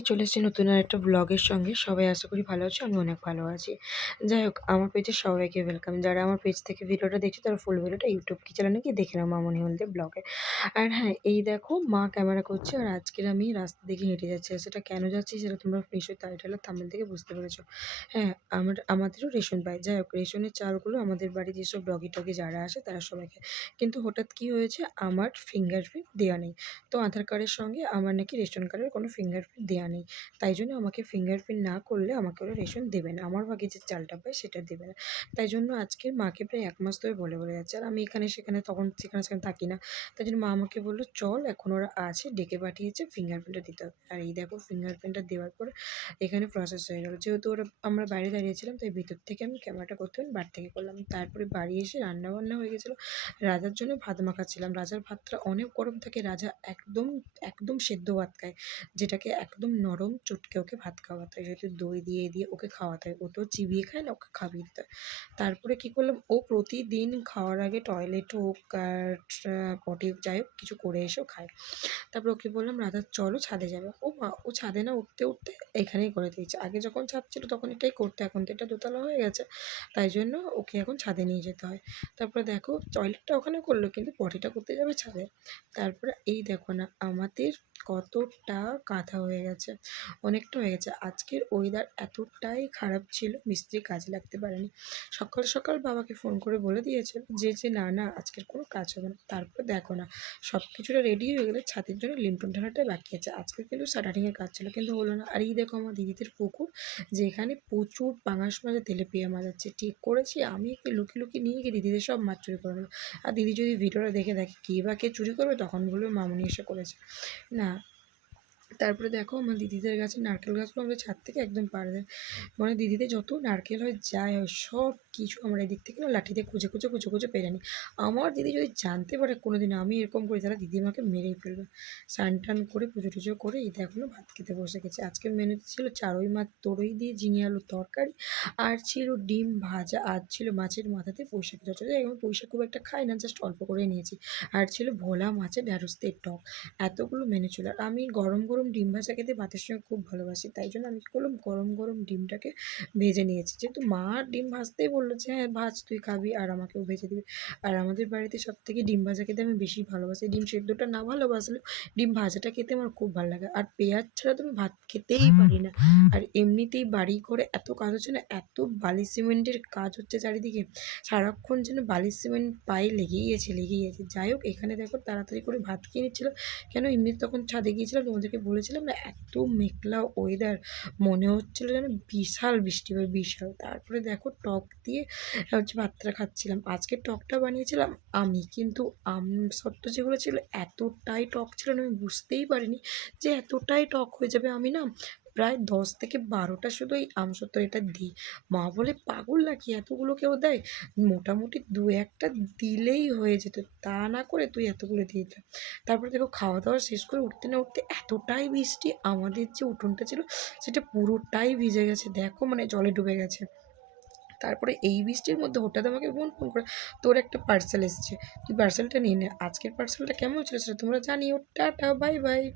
চলে এসেছি নতুন আরেকটা ব্লগের সঙ্গে। সবাই আশা করি ভালো আছো, আমি অনেক ভালো আছি। যাই হোক, আমার পেজে সবাইকে ওয়েলকাম। যারা আমার পেজ থেকে ভিডিওটা দেখছো তারা ফুল ভিডিওটা ইউটিউব কি চ্যানেলে গিয়ে দেখে নাও, মামনি হলদে ব্লগে। আর হ্যাঁ, এই দেখো মা ক্যামেরা করছে আর আজকের আমি রাস্তা দিকে হেঁটে যাচ্ছি। আর সেটা কেন যাচ্ছি সেটা তোমরা নিশ্চয়ই টাইটেল আর থাম্বনেল থেকে বুঝতে পেরেছো। হ্যাঁ, আমাদেরও রেশন পায়। যাই হোক, রেশনের চালগুলো আমাদের বাড়ি যেসব ডগি টগি যারা আসে তারা সবাই খায়। কিন্তু হঠাৎ কি হয়েছে, আমার ফিঙ্গারপ্রিন্ট দেওয়া নেই। তো আধার কার্ডের সঙ্গে আমার নাকি রেশন কার্ডের কোনো ফিঙ্গারপ্রিন্ট দেওয়া নেই। তাই জন্য আমাকে ফিঙ্গারপ্রিন্ট না করলে আমাকে ওরা রেশন দেবে না। আমার ভাগে যে চালটা পায় সেটা দেবে না। তাই জন্য আজকে মাকে প্রায় ১ মাস ধরে বলে যাচ্ছে। আর আমি এখানে সেখানে তখন সেখানে সেখানে থাকি না। তাই জন্য মা আমাকে বলল, "চল, এখন ওরা আছে, ডেকে পাঠিয়েছে, ফিঙ্গারপ্রিন্টটা দিতে হবে।" আর এই দেখো ফিঙ্গারপ্রিন্টটা দেওয়ার পর এখানে প্রসেস হয়ে গেল। যেহেতু আমরা বাইরে দাঁড়িয়েছিলাম তাই ভিতর থেকে আমি ক্যামেরাটা করতে বাইরে থেকে করলাম। তারপরে বাড়ি এসে রান্নাবান্না হয়ে গেছিলো। রাজার জন্য ভাত মাখাচ্ছিলাম। রাজার ভাতটা অনেক গরম থাকে। রাজা একদম, একদম সেদ্ধ ভাত খায়। যেটাকে একদম নরম চটকে ওকে ভাত খাওয়াতে হয়। যেহেতু দই দিয়ে ওকে খাওয়াতে হয়। ও তো চিবিয়ে খায় না, ওকে খাইয়ে দিতে হয়। তারপরে কী করলাম, ও প্রতিদিন খাওয়ার আগে টয়লেট হোক আর পটি যাই হোক কিছু করে এসেও খায়। তারপর ওকে বললাম, "রাধা চলো ছাদে যাবে।" ও মা, ও ছাদে না, উঠতে এখানেই করে দিয়েছে। আগে যখন ছাদ ছিল তখন এটাই করতো, এখন তো এটা দোতলা হয়ে গেছে। তাই জন্য ওকে এখন ছাদে নিয়ে যেতে হয়। তারপরে দেখো টয়লেটটা ওখানে করলো কিন্তু পটিটা করতে যাবে ছাদে। তারপরে এই দেখো না, আমাদের কতটা কাঁথা হয়ে গেছে, অনেকটা হয়ে গেছে। আজকের ওয়েদার এতটাই খারাপ ছিল, মিস্ত্রি কাজে লাগতে পারেনি। সকাল সকাল বাবাকে ফোন করে বলে দিয়েছিল যে না আজকের কোনো কাজ হবে না। তারপর দেখো না, সব কিছুটা রেডি হয়ে গেলে ছাদের জন্য লিন্টন ঢালাটা বাকি আছে। আজকে কিন্তু শাটারিংয়ের কাজ ছিল কিন্তু হলো না। আর এই দেখো আমার দিদিদের পুকুর, যেখানে প্রচুর পাঙাশ মাছ আর তেলাপিয়া মাছ আছে। ঠিক করেছি আমি একটু লুকিয়ে নিয়ে গিয়ে দিদিদের সব মাছ চুরি করে নেবো। আর দিদি যদি ভিডিওটা দেখে কে বা কে চুরি করবে তখন বলবে মামনি এসে করেছে। না, তারপরে দেখো আমার দিদিদের গাছে নারকেল গাছগুলো আমাদের ছাদ থেকে একদম পাড়ে দেয়। মানে দিদিদের যত নারকেল হয় যাই হয় সব কিছু আমরা এদিক থেকে না লাঠি দিয়ে খুঁজে পেরে নিই। আমার দিদি যদি জানতে পারে কোনোদিন আমি এরকম করি তাহলে দিদি আমাকে মেরেই ফেলবে। স্নান টান করে পুজো টুজো করে এই দেখো না ভাত খেতে বসে গেছে। আজকের মেনুতে ছিল চারই মাছ তরই দিয়ে ঝিঙে আলুর তরকারি, আর ছিল ডিম ভাজা, আর ছিল মাছের মাথাতে পুঁইশাক চচ্চড়ি। আমি পুঁইশাক খুব একটা খাই না, জাস্ট অল্প করে নিয়েছি। আর ছিল ভোলা মাছের ঢ্যাঁড়স দিয়ে টক। এতগুলো মেনু ছিল। আর আমি গরম গরম ডিম ভাজা খেতে ভাতের সঙ্গে খুব ভালোবাসি। তাই জন্য আমি কী করলাম, গরম গরম ডিমটাকে ভেজে নিয়েছি। যেহেতু মা ডিম ভাজতেই বললো যে, "হ্যাঁ ভাজ, তুই খাবি আর আমাকেও ভেজে দিবি।" আর আমাদের বাড়িতে সবথেকে ডিম ভাজা খেতে আমি বেশি ভালোবাসি। ডিম সেদ্ধটা না ভালোবাসলেও ডিম ভাজাটা খেতে আমার খুব ভালো লাগে। আর পেঁয়াজ ছাড়া তো আমি ভাত খেতেই পারি না। আর এমনিতেই বাড়ি ঘরে এত কাজ হচ্ছে না, এত বালি সিমেন্টের কাজ হচ্ছে চারিদিকে। সারাক্ষণ যেন বালি সিমেন্ট পায়ে লেগেই আছে। যাই হোক, এখানে দেখো তাড়াতাড়ি করে ভাত খেয়ে নিচ্ছিল। কেন, এমনি তখন ছাদে গিয়েছিলাম, তোমাদেরকে বলেছিলাম না, এত মেঘলা ওয়েদার, মনে হচ্ছিল যেন বিশাল বৃষ্টি হবে, বিশাল। তারপরে দেখো টক দিয়ে ভাতটা খাচ্ছিলাম। আজকে টকটা বানিয়েছিলাম আমি, কিন্তু আমসত্ত্ব যেগুলো ছিল এতটাই টক ছিল না, আমি বুঝতেই পারিনি যে এতটাই টক হয়ে যাবে। আমি না প্রায় 10 থেকে 12টা শুধু এই আমসত্ত্ব এটা দিই। মা বলে, "পাগল নাকি, এতগুলো কেউ দেয়?" মোটামুটি 2-1টা দিলেই হয়ে যেত, তা না করে তুই এতগুলো দিয়ে দিলি। তারপরে দেখো খাওয়া দাওয়া শেষ করে উঠতে না উঠতে এতটাই বৃষ্টি, আমাদের যে উঠোনটা ছিল সেটা পুরোটাই ভিজে গেছে। দেখো মানে জলে ডুবে গেছে। তারপরে এই বৃষ্টির মধ্যে হঠাৎ আমাকে বোন ফোন করে, "তোর একটা পার্সেল এসছে, তুই পার্সেলটা নিয়ে নে।" আজকের পার্সেলটা কেমন ছিল সেটা তোমরা জানিও। Tata, bye bye.